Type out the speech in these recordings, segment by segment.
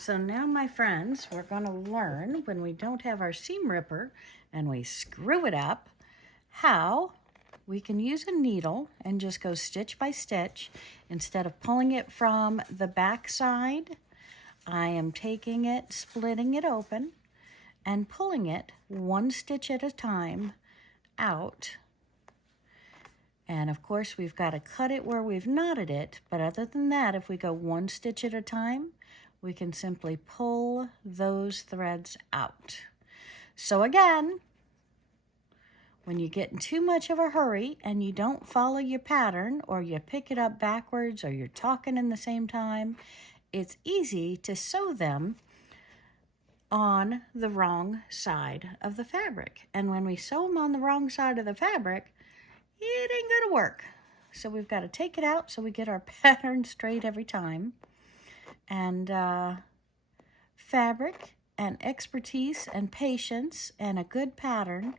So now, my friends, we're going to learn when we don't have our seam ripper and we screw it up, how we can use a needle and just go stitch by stitch. Instead of pulling it from the back side, I am taking it, splitting it open, and pulling it one stitch at a time out. And of course, we've got to cut it where we've knotted it, but other than that, if we go one stitch at a time, we can simply pull those threads out. So again, when you get in too much of a hurry and you don't follow your pattern, or you pick it up backwards, or you're talking in the same time, it's easy to sew them on the wrong side of the fabric. And when we sew them on the wrong side of the fabric, it ain't gonna work. So we've got to take it out so we get our pattern straight every time. And fabric and expertise and patience and a good pattern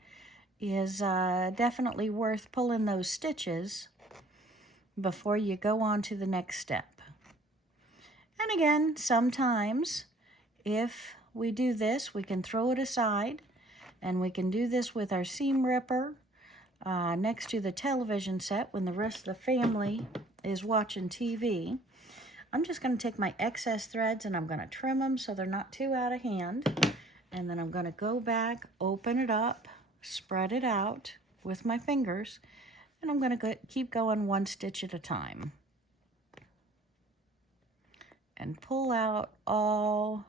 is definitely worth pulling those stitches before you go on to the next step. And again, sometimes if we do this, we can throw it aside, and we can do this with our seam ripper next to the television set when the rest of the family is watching TV. I'm just going to take my excess threads and I'm going to trim them so they're not too out of hand. And then I'm going to go back, open it up, spread it out with my fingers, and I'm going to keep going one stitch at a time. And pull out all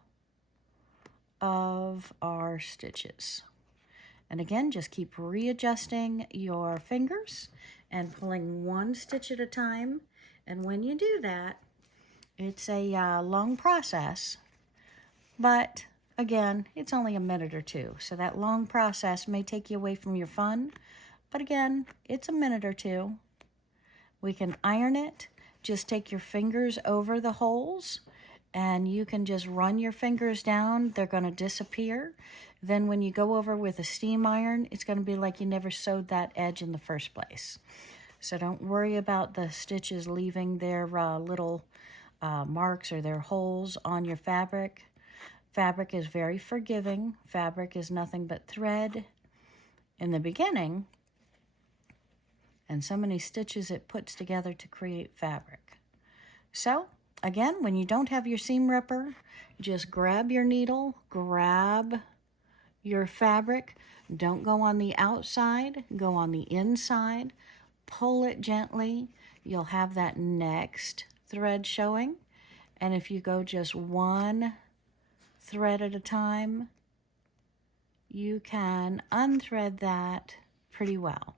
of our stitches. And again, just keep readjusting your fingers and pulling one stitch at a time. And when you do that, it's a long process, but again, it's only a minute or two. So that long process may take you away from your fun, but again, it's a minute or two. We can iron it. Just take your fingers over the holes and you can just run your fingers down. They're going to disappear. Then when you go over with a steam iron, it's going to be like you never sewed that edge in the first place. So don't worry about the stitches leaving their little marks or their holes on your fabric. Fabric is very forgiving. Fabric is nothing but thread in the beginning and so many stitches it puts together to create fabric. So again, when you don't have your seam ripper, just grab your needle, grab your fabric. Don't go on the outside, go on the inside. Pull it gently. You'll have that next thread showing. And if you go just one thread at a time, you can unthread that pretty well.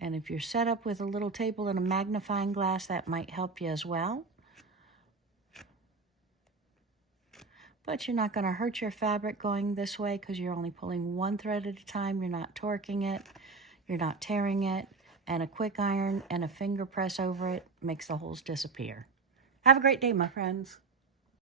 And if you're set up with a little table and a magnifying glass, that might help you as well. But you're not going to hurt your fabric going this way because you're only pulling one thread at a time. You're not torquing it. You're not tearing it. And a quick iron and a finger press over it makes the holes disappear. Have a great day, my friends.